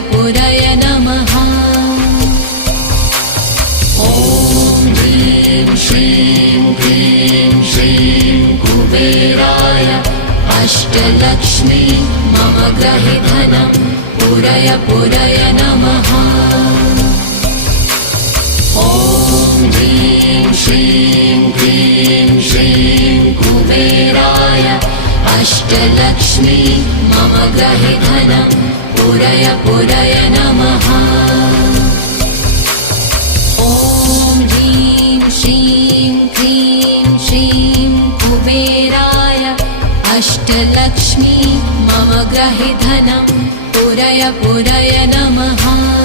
पुरय नमः। ॐ ह्रीं श्रीं क्लीं श्रीं कुबेराय अष्टलक्ष्मी मम गृहे धनं पुरय नमः। ॐ ह्रीं श्रीं क्लीं श्रीं कुबेराय अष्टलक्ष्मी मम गृहे धनं पुरय नमः। ॐ ह्रीं श्रीं क्लीं श्रीं कुबेराय अष्टलक्ष्मी मम गृहे धनं पुरय नमः।